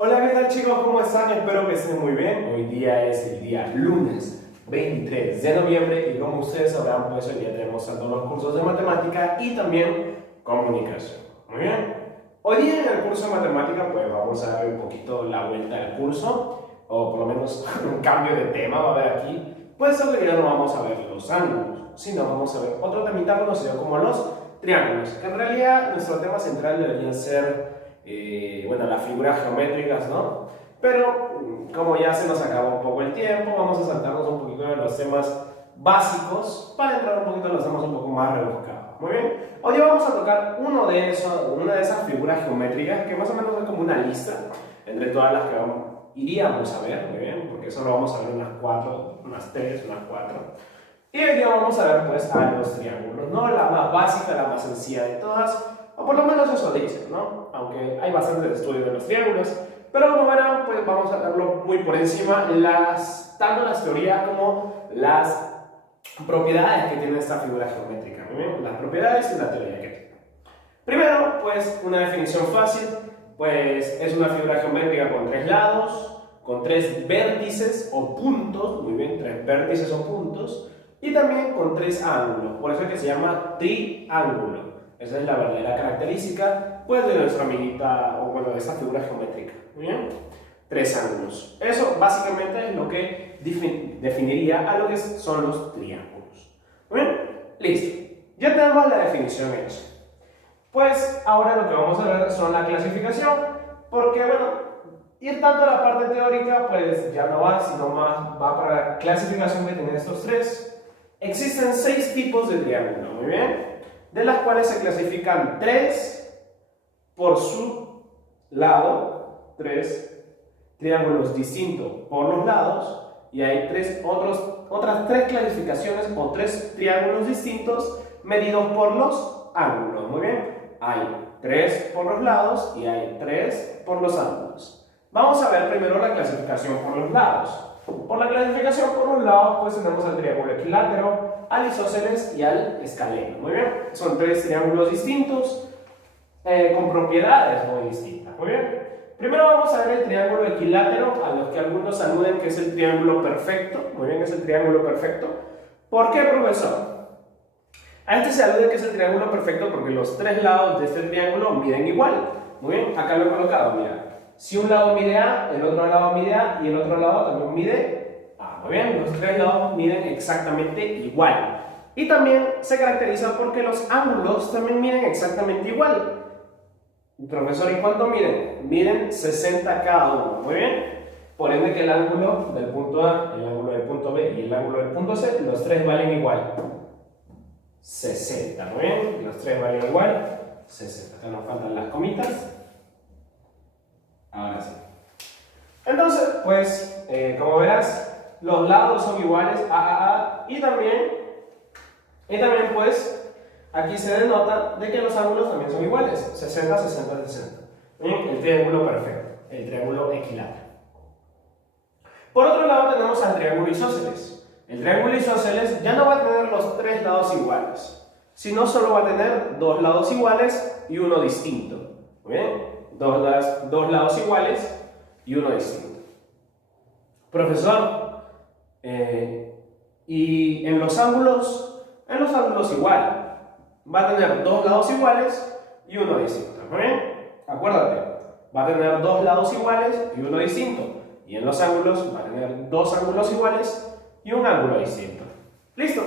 Hola, ¿qué tal chicos? ¿Cómo están? Espero que estén muy bien. Hoy día es el día lunes 23 de noviembre y como ustedes sabrán, pues hoy día tenemos tanto los cursos de matemática y también comunicación. Muy bien. Hoy día en el curso de matemática pues vamos a dar un poquito la vuelta al curso o por lo menos un cambio de tema va a haber aquí. Pues hoy ya no vamos a ver los ángulos, sino vamos a ver otro temita conocido como los triángulos, que en realidad nuestro tema central debería ser bueno, las figuras geométricas, ¿no? Pero como ya se nos acabó un poco el tiempo, vamos a saltarnos un poquito de los temas básicos para entrar un poquito en los temas un poco más rebuscados. Muy bien. Hoy vamos a tocar una de esas figuras geométricas que más o menos es como una lista entre todas las que iríamos a ver, muy bien, porque solo vamos a ver unas 4, unas 3, unas 4. Y hoy día vamos a ver pues a los triángulos, ¿no? La más básica, la más sencilla de todas, o por lo menos eso dicen, ¿no? Aunque hay bastantes estudios de los triángulos, pero como verán, pues vamos a verlo muy por encima, tanto las teorías como las propiedades que tiene esta figura geométrica, ¿muy bien? Las propiedades y la teoría que tiene. Primero, pues una definición fácil, pues es una figura geométrica con tres lados, con tres vértices o puntos, muy bien, tres vértices o puntos, y también con tres ángulos, por eso es que se llama triángulo. Esa es la verdadera característica pues, de nuestra amiguita, o bueno, de esta figura geométrica. ¿Muy bien? Tres ángulos. Eso básicamente es lo que definiría a lo que son los triángulos. ¿Muy bien? Listo. Ya tenemos la definición hecha. Pues ahora lo que vamos a ver son la clasificación, porque bueno, y tanto la parte teórica pues ya no va, sino más va para la clasificación que tienen estos tres. Existen 6 tipos de triángulo, muy bien, de las cuales se clasifican 3 por su lado, 3 triángulos distintos por los lados, y hay otras 3 clasificaciones o 3 triángulos distintos medidos por los ángulos, muy bien. Hay 3 por los lados y hay 3 por los ángulos. Vamos a ver primero la clasificación por los lados. Por la clasificación por los lados, pues tenemos al triángulo equilátero, al isósceles y al escaleno. Muy bien, son 3 triángulos distintos con propiedades muy distintas. Muy bien, primero vamos a ver el triángulo equilátero, a los que algunos aluden que es el triángulo perfecto. Muy bien, es el triángulo perfecto. ¿Por qué, profesor? A este se alude que es el triángulo perfecto porque los 3 lados de este triángulo miden igual. Muy bien, acá lo he colocado, mira. Si un lado mide A, el otro lado mide A y el otro lado también mide A. Muy bien, los 3 lados miden exactamente igual. Y también se caracteriza porque los ángulos también miden exactamente igual. Profesor, ¿y cuánto miden? Miden 60 cada uno. Muy bien. Por ende que el ángulo del punto A, el ángulo del punto B y el ángulo del punto C, los 3 valen igual. 60. Muy bien, los 3 valen igual. 60. Acá nos faltan las comitas. Ahora sí. Entonces, pues, como verás, los lados son iguales, y también, pues, aquí se denota de que los ángulos también son iguales, 60, 60, 60. Bien, el triángulo perfecto, el triángulo equilátero. Por otro lado tenemos al triángulo isósceles. El triángulo isósceles ya no va a tener los 3 lados iguales, sino solo va a tener 2 lados iguales y uno distinto. Muy bien. Dos lados iguales y uno distinto. Profesor, y en los ángulos igual, va a tener 2 lados iguales y uno distinto. ¿Muy bien? Acuérdate, va a tener 2 lados iguales y uno distinto. Y en los ángulos va a tener 2 ángulos iguales y un ángulo distinto. ¿Listo?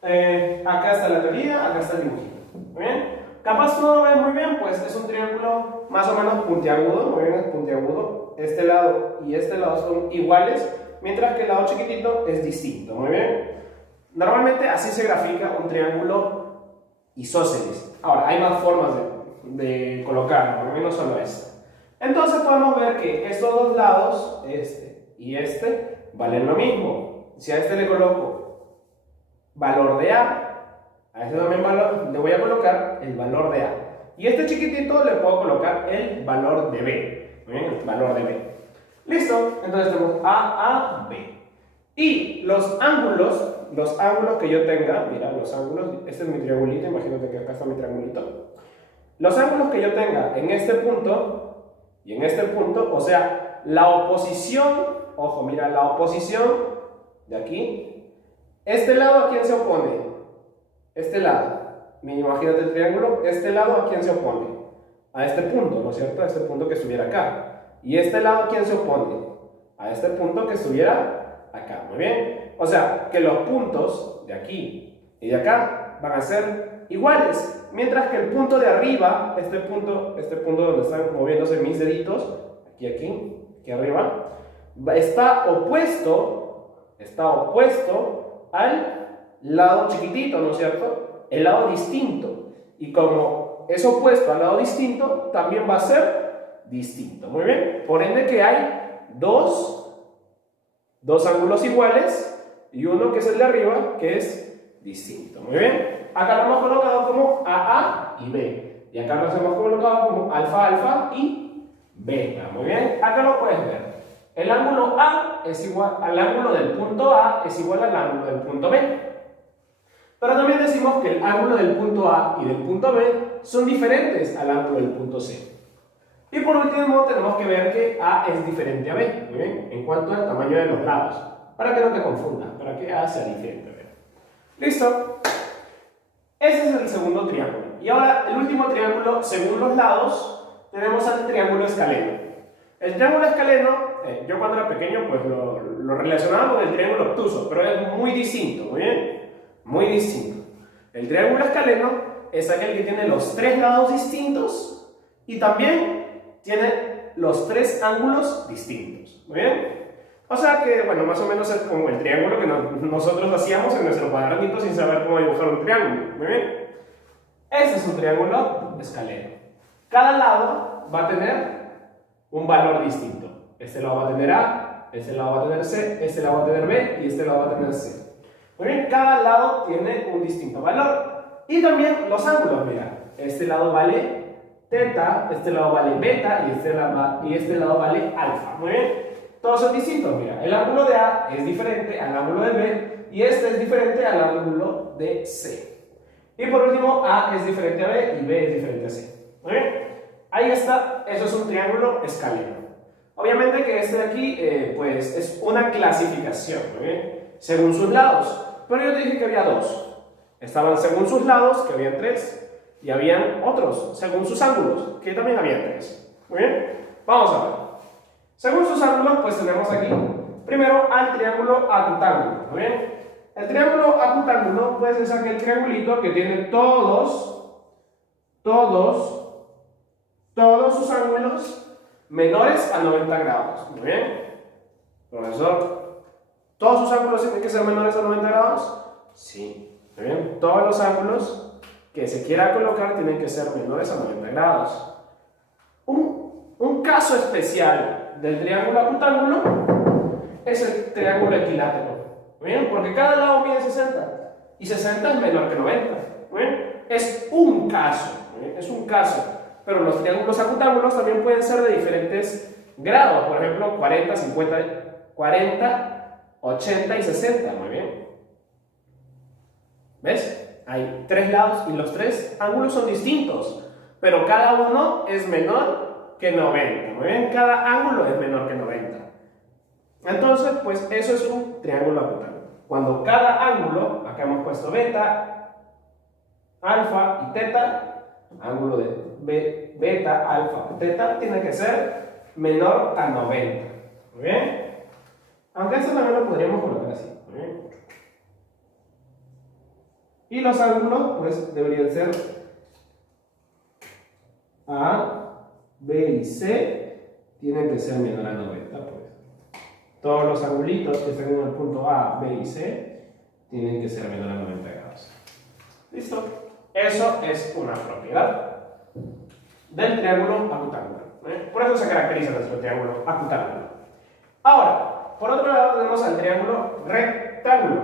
Acá está la teoría, acá está el dibujito. ¿Muy bien? Capaz tú no lo ves muy bien, pues es un triángulo más o menos puntiagudo, muy bien, es puntiagudo. Este lado y este lado son iguales, mientras que el lado chiquitito es distinto, muy bien. Normalmente así se grafica un triángulo isósceles. Ahora, hay más formas de colocarlo, no solo esta. Entonces podemos ver que estos dos lados, este y este, valen lo mismo. Si a este le coloco valor de A este también le voy a colocar el valor de A. Y este chiquitito le puedo colocar el valor de B. Muy bien, el valor de B. Listo, entonces tenemos A, B. Y los ángulos que yo tenga, mira, los ángulos, este es mi triangulito, imagínate que acá está mi triangulito. Los ángulos que yo tenga en este punto y en este punto, o sea, la oposición, ojo, mira, la oposición de aquí, este lado, ¿a quién se opone? Este lado, imagínate el triángulo, este lado, ¿a quién se opone? A este punto, ¿no es cierto? A este punto que estuviera acá. Y este lado, ¿a quién se opone? A este punto que estuviera acá, muy bien. O sea, que los puntos de aquí y de acá van a ser iguales, mientras que el punto de arriba, este punto donde están moviéndose mis deditos, aquí arriba, está opuesto al lado chiquitito, ¿no es cierto? El lado distinto. Y como es opuesto al lado distinto, también va a ser distinto, muy bien. Por ende que hay dos ángulos iguales y uno que es el de arriba, que es distinto, muy bien. Acá lo hemos colocado como AA y B. Y acá los hemos colocado como alfa, alfa y beta. Muy bien. Acá lo puedes ver. El ángulo A es igual al ángulo del punto A, es igual al ángulo del punto B. Pero también decimos que el ángulo del punto A y del punto B son diferentes al ángulo del punto C. Y por último tenemos que ver que A es diferente a B. Muy bien. En cuanto al tamaño de los lados. Para que no te confundas. Para que A sea diferente a B. ¿Listo? Ese es el segundo triángulo. Y ahora, el último triángulo, según los lados, tenemos al triángulo escaleno. El triángulo escaleno, yo cuando era pequeño, pues lo relacionaba con el triángulo obtuso, pero es muy distinto, ¿muy bien? Muy distinto. El triángulo escaleno es aquel que tiene los tres lados distintos y también tiene los tres ángulos distintos, ¿muy bien? O sea que, bueno, más o menos es como el triángulo que nosotros hacíamos en nuestro cuadernito sin saber cómo dibujar un triángulo. Muy bien. Este es un triángulo escaleno. Cada lado va a tener un valor distinto. Este lado va a tener A, este lado va a tener C, este lado va a tener B y este lado va a tener C. Muy bien, cada lado tiene un distinto valor. Y también los ángulos, mira. Este lado vale teta, este lado vale beta y este lado vale alfa. Muy bien. Todos son distintos, mira, el ángulo de A es diferente al ángulo de B y este es diferente al ángulo de C. Y por último, A es diferente a B y B es diferente a C. ¿Muy bien? Ahí está, eso es un triángulo escaleno. Obviamente que este de aquí, pues, es una clasificación, ¿muy bien? Según sus lados. Pero yo te dije que había dos. Estaban según sus lados, que habían tres, y habían otros, según sus ángulos, que también habían tres. ¿Muy bien? Vamos a ver. Según sus ángulos, pues tenemos aquí, primero, al triángulo acutángulo, ¿muy bien? El triángulo acutángulo, pues es aquel triangulito que tiene todos sus ángulos menores a 90 grados, ¿muy bien? Profesor, ¿todos sus ángulos tienen que ser menores a 90 grados? Sí, ¿muy bien? Todos los ángulos que se quiera colocar tienen que ser menores a 90 grados. Un caso especial del triángulo acutángulo es el triángulo equilátero. ¿Bien? Porque cada lado mide 60 y 60 es menor que 90. ¿Bien? Es un caso, ¿bien? Es un caso, pero los triángulos acutángulos también pueden ser de diferentes grados, por ejemplo 40, 50, 40, 80 y 60. Muy bien. ¿Ves? Hay tres lados y los tres ángulos son distintos, pero cada uno es menor que 90, muy bien, cada ángulo es menor que 90. Entonces, pues eso es un triángulo acutángulo. Cuando cada ángulo, acá hemos puesto beta, alfa y teta, ángulo de beta, alfa y teta, tiene que ser menor a 90. Muy bien. Aunque esto también lo podríamos colocar así. Muy bien. Y los ángulos, pues, deberían ser A, B y C tienen que ser menor a 90, pues. Todos los angulitos que están en el punto A, B y C tienen que ser menor a 90 grados. ¿Listo? Eso es una propiedad del triángulo acutángulo. Por eso se caracteriza nuestro triángulo acutángulo. Ahora, por otro lado tenemos al triángulo rectángulo.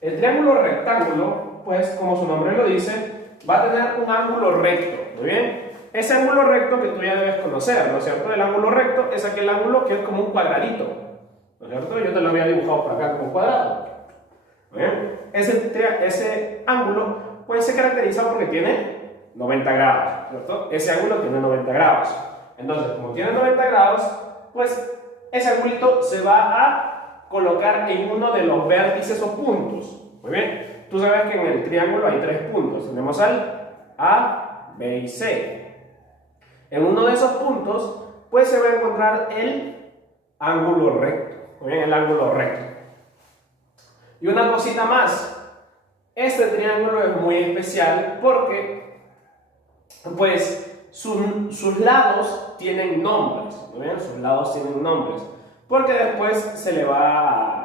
El triángulo rectángulo, pues como su nombre lo dice, va a tener un ángulo recto. Muy bien. Ese ángulo recto que tú ya debes conocer, ¿no es cierto? El ángulo recto es aquel ángulo que es como un cuadradito, ¿no es cierto? Yo te lo había dibujado por acá como cuadrado. ¿Bien? Ese ángulo pues se caracteriza porque tiene 90 grados, ¿cierto? Ese ángulo tiene 90 grados. Entonces, como tiene 90 grados, pues ese angulito se va a colocar en uno de los vértices o puntos. Muy bien, tú sabes que en el triángulo hay 3 puntos. Tenemos al A, B y C. En uno de esos puntos, pues se va a encontrar el ángulo recto. Muy bien, el ángulo recto. Y una cosita más. Este triángulo es muy especial porque, pues, sus lados tienen nombres. Muy bien, sus lados tienen nombres. Porque después se le va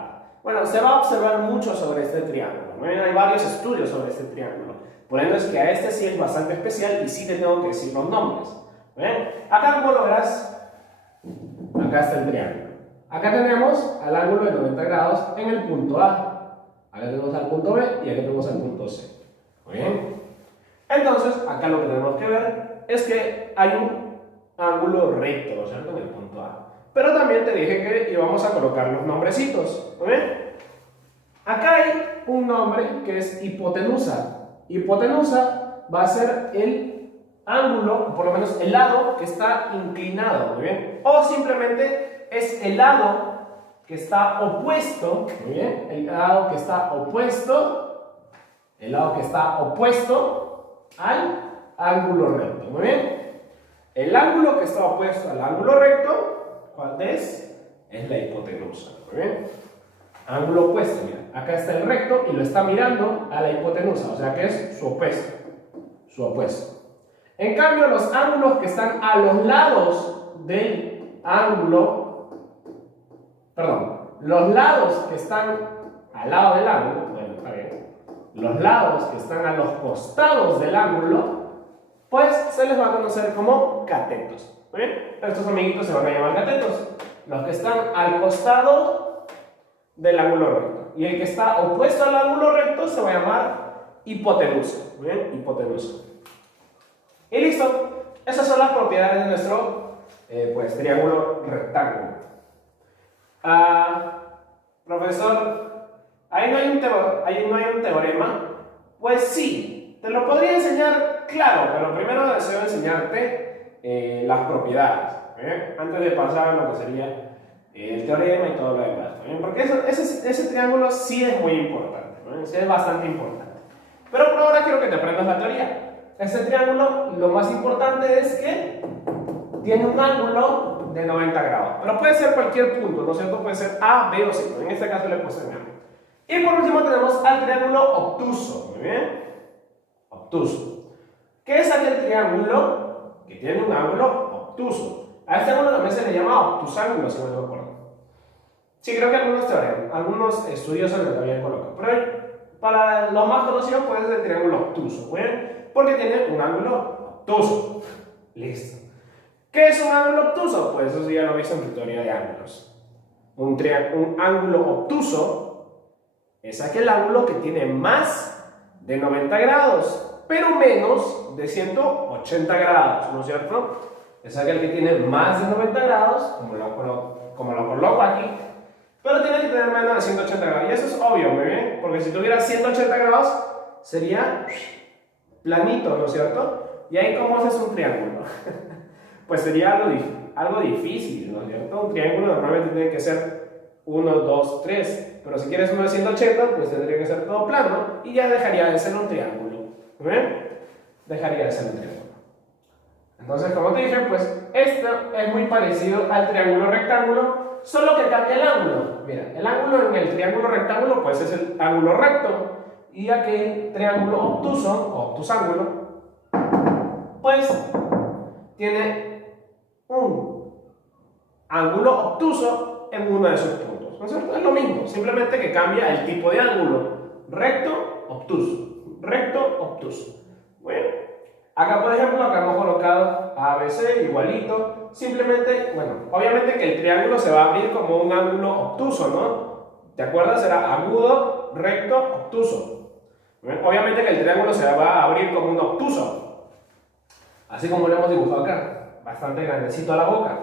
se va a observar mucho sobre este triángulo. Muy bien, hay varios estudios sobre este triángulo. Por ende es que a este sí es bastante especial y sí te tengo que decir los nombres. ¿Ven? Acá, como lo verás, acá está el triángulo. Acá tenemos al ángulo de 90 grados en el punto A. Acá tenemos al punto B y acá tenemos al punto C. Muy bien. Entonces, acá lo que tenemos que ver es que hay un ángulo recto, ¿no es cierto?, en el punto A. Pero también te dije que íbamos a colocar los nombrecitos. ¿Muy bien? Acá hay un nombre que es hipotenusa. Hipotenusa va a ser el ángulo, por lo menos el lado que está inclinado. Muy bien. O simplemente es el lado que está opuesto, muy bien, el lado que está opuesto al ángulo recto, muy bien. El ángulo que está opuesto al ángulo recto, ¿cuál es? Es la hipotenusa, muy bien. Ángulo opuesto, mira, acá está el recto y lo está mirando a la hipotenusa, o sea que es su opuesto. En cambio, los ángulos que están a los lados del ángulo, los lados que están al lado del ángulo, bueno, está bien, los lados que están a los costados del ángulo, pues se les va a conocer como catetos. ¿Muy bien? Estos amiguitos se van a llamar catetos. Los que están al costado del ángulo recto. Y el que está opuesto al ángulo recto se va a llamar hipotenusa. ¿Muy bien? Hipotenusa. Y listo. Esas son las propiedades de nuestro triángulo rectángulo. Profesor, ahí no hay un teorema. Pues sí, te lo podría enseñar, claro, pero primero deseo enseñarte las propiedades, antes de pasar a lo que sería el teorema y todo lo demás, porque ese triángulo sí es muy importante, sí es bastante importante. Pero por ahora quiero que te aprendas la teoría. Este triángulo, lo más importante es que tiene un ángulo de 90 grados, pero puede ser cualquier punto, ¿no es cierto? Puede ser A, B o C, en este caso le puse A. Y por último tenemos al triángulo obtuso, muy bien, obtuso. ¿Qué es aquel triángulo que tiene un ángulo obtuso? A este ángulo también se le llama obtusángulo, si no me acuerdo. Sí, creo que algunos estudiosos le habían colocado, pero para lo más conocido puede ser el triángulo obtuso, ¿muy bien? Porque tiene un ángulo obtuso. Listo. ¿Qué es un ángulo obtuso? Pues eso ya lo he visto en tu teoría de ángulos. Un ángulo obtuso es aquel ángulo que tiene más de 90 grados, pero menos de 180 grados, ¿no es cierto? Es aquel que tiene más de 90 grados, como lo coloco aquí, pero tiene que tener menos de 180 grados. Y eso es obvio, muy bien, porque si tuviera 180 grados, sería planito, ¿no es cierto? ¿Y ahí cómo haces un triángulo? Pues sería algo difícil, ¿no es cierto? Un triángulo normalmente tiene que ser 1, 2, 3, pero si quieres uno de 180, pues tendría que ser todo plano y ya dejaría de ser un triángulo. ¿Ven? Dejaría de ser un triángulo. Entonces, como te dije, pues esto es muy parecido al triángulo rectángulo, solo que cambia el ángulo. Mira, el ángulo en el triángulo rectángulo pues es el ángulo recto, y aquel triángulo obtuso o obtusángulo pues tiene un ángulo obtuso en uno de sus puntos, ¿no es cierto? Es lo mismo, simplemente que cambia el tipo de ángulo. Recto, obtuso. Recto, obtuso. Bueno, acá por ejemplo, acá hemos colocado ABC igualito. Simplemente, bueno, obviamente que el triángulo se va a abrir como un ángulo obtuso, ¿no? ¿Te acuerdas? Era agudo, recto, obtuso. Obviamente que el triángulo se va a abrir como un obtuso, así como lo hemos dibujado acá. Bastante grandecito a la boca.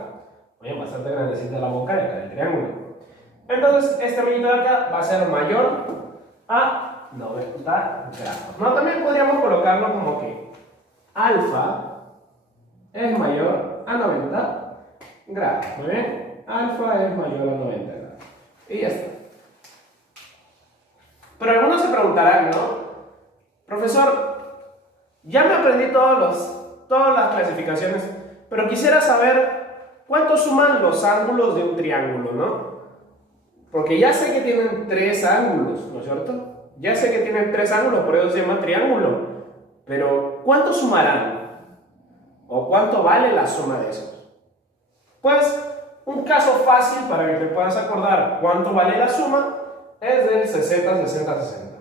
Oye, bastante grandecita la boca de acá del triángulo. Entonces, este amiguito de acá va a ser mayor a 90 grados. No, también podríamos colocarlo como que alfa es mayor a 90 grados. Muy bien, alfa es mayor a 90 grados. Y ya está. Pero algunos se preguntarán, ¿no? Profesor, ya me aprendí todas las clasificaciones, pero quisiera saber cuánto suman los ángulos de un triángulo, ¿no? Porque ya sé que tienen 3 ángulos, ¿no es cierto? Ya sé que tienen 3 ángulos, por eso se llama triángulo. Pero, ¿cuánto sumarán? ¿O cuánto vale la suma de esos? Pues, un caso fácil para que te puedas acordar cuánto vale la suma es del 60, 60, 60.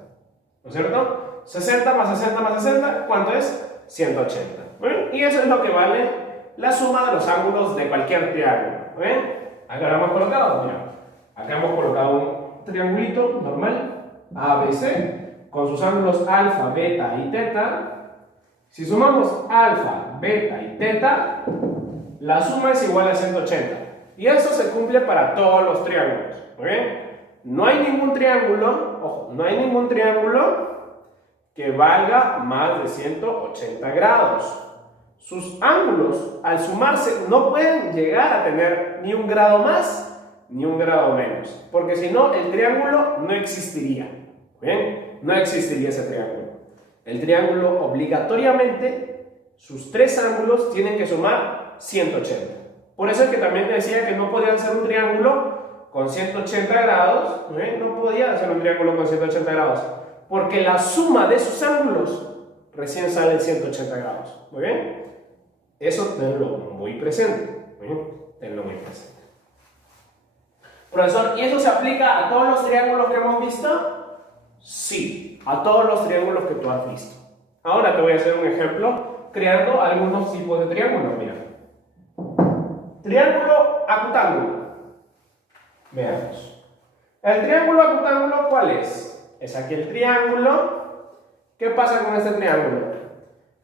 ¿No es cierto? 60 más 60 más 60, ¿cuánto es? 180. ¿Bien? Y eso es lo que vale la suma de los ángulos de cualquier triángulo. ¿Bien? Acá lo hemos colocado, mira. Acá hemos colocado un triangulito normal, ABC, con sus ángulos alfa, beta y teta. Si sumamos alfa, beta y teta, la suma es igual a 180. Y eso se cumple para todos los triángulos. ¿Bien? No hay ningún triángulo, ojo, no hay ningún triángulo que valga más de 180 grados. Sus ángulos, al sumarse, no pueden llegar a tener ni un grado más ni un grado menos, porque si no, el triángulo no existiría. ¿Bien? No existiría ese triángulo. El triángulo obligatoriamente, sus 3 ángulos tienen que sumar 180. Por eso es que también te decía que no podían ser un triángulo con 180 grados, no podía hacer un triángulo con 180 grados, porque la suma de sus ángulos recién sale 180 grados. ¿Muy bien? Eso tenlo muy presente. ¿Muy bien? Tenlo muy presente. Profesor, ¿y eso se aplica a todos los triángulos que hemos visto? Sí, a todos los triángulos que tú has visto. Ahora te voy a hacer un ejemplo creando algunos tipos de triángulos. Mira. Triángulo acutángulo. Veamos. El triángulo acutángulo, ¿cuál es? Es aquí el triángulo. ¿Qué pasa con este triángulo?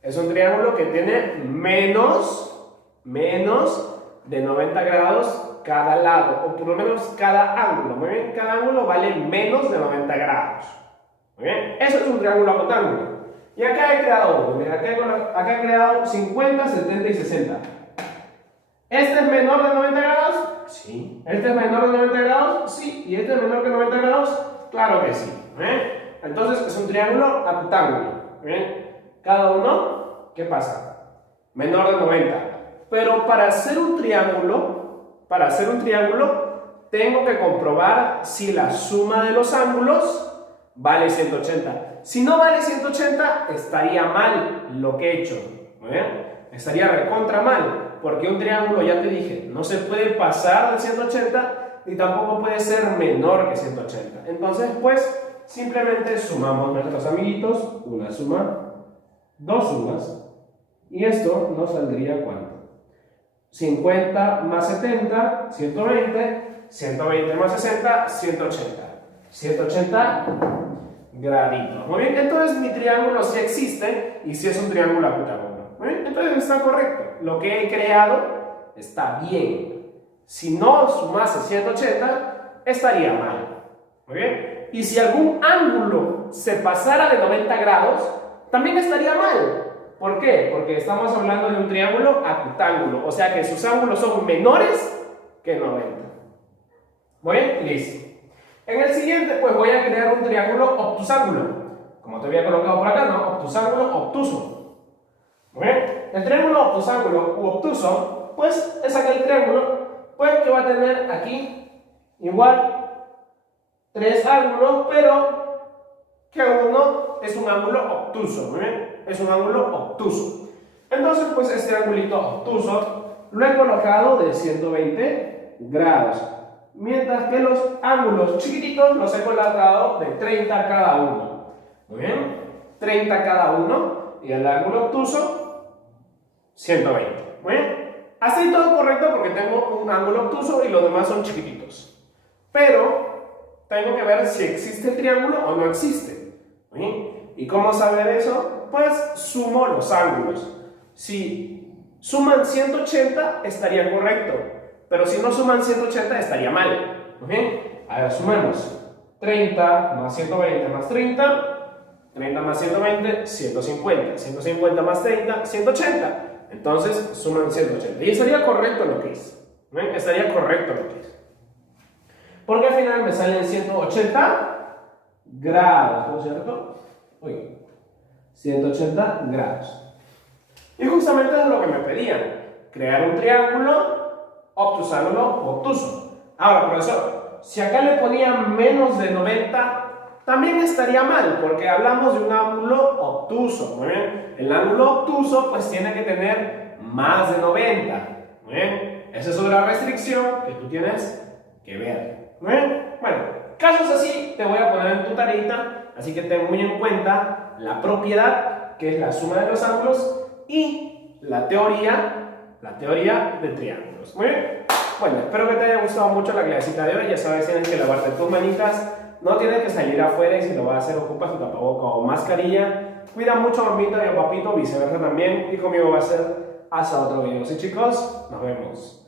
Es un triángulo que tiene menos de 90 grados cada lado, o por lo menos cada ángulo. Muy bien, cada ángulo vale menos de 90 grados. Muy bien, eso es un triángulo acutángulo. Y acá he creado uno, acá he creado 50, 70 y 60. ¿Este es menor de 90 grados? Sí. ¿Este es menor de 90 grados? Sí. ¿Y este es menor que 90 grados? Claro que sí. Entonces es un triángulo acutángulo. Cada uno, ¿qué pasa? Menor de 90. Pero para hacer un triángulo, tengo que comprobar si la suma de los ángulos vale 180. Si no vale 180, estaría mal lo que he hecho. Estaría recontra mal, porque un triángulo, ya te dije, no se puede pasar de 180 y tampoco puede ser menor que 180. Entonces, pues, simplemente sumamos nuestros amiguitos, una suma, 2 sumas, y esto nos saldría ¿cuánto? 50 más 70, 120, 120 más 60, 180. 180 graditos. Muy bien, entonces mi triángulo sí existe y sí es un triángulo acutángulo. Muy bien, entonces está correcto. Lo que he creado está bien. Si no sumase 180, estaría mal. Muy bien. Y si algún ángulo se pasara de 90 grados, también estaría mal. ¿Por qué? Porque estamos hablando de un triángulo acutángulo, o sea que sus ángulos son menores que 90. Muy bien, listo. En el siguiente, pues voy a crear un triángulo obtusángulo, como te había colocado por acá, ¿no? Obtusángulo, obtuso. Muy bien. El triángulo obtusángulo u obtuso, pues es aquel triángulo, pues que va a tener aquí igual 3 ángulos, pero que uno es un ángulo obtuso. Muy bien. Es un ángulo obtuso. Entonces, pues este ángulo obtuso lo he colocado de 120 grados. Mientras que los ángulos chiquititos los he colocado de 30 cada uno. Muy bien. 30 cada uno. Y el ángulo obtuso, 120. Muy bien. Así todo correcto porque tengo un ángulo obtuso y los demás son chiquititos. Pero tengo que ver si existe el triángulo o no existe. Muy bien. ¿Y cómo saber eso? Pues sumo los ángulos. Si suman 180 estaría correcto, pero si no suman 180 estaría mal. ¿Muy bien? A ver, sumemos 30 más 120 más 30, 30 más 120, 150, 150 más 30, 180. Entonces suman 180. Y estaría correcto lo que hice. ¿Ven? Estaría correcto lo que hice. Porque al final me salen 180 grados, ¿no es cierto? Uy, 180 grados. Y justamente es lo que me pedían. Crear un triángulo obtusángulo obtuso. Ahora, profesor, si acá le ponía menos de 90, también estaría mal, porque hablamos de un ángulo obtuso. Muy bien. El ángulo obtuso pues tiene que tener más de 90. Muy bien. Esa es otra restricción que tú tienes que ver. Muy bien. Bueno, casos así te voy a poner en tu tareita, así que ten muy en cuenta la propiedad, que es la suma de los ángulos, y la teoría de triángulos. Muy bien. Bueno, espero que te haya gustado mucho la clasita de hoy. Ya sabes, tienes que lavarte tus manitas. No tienes que salir afuera y si lo vas a hacer ocupas tu tapaboca o mascarilla. Cuida mucho mamita y papito, viceversa también. Y conmigo va a ser hasta otro video. Sí chicos, nos vemos.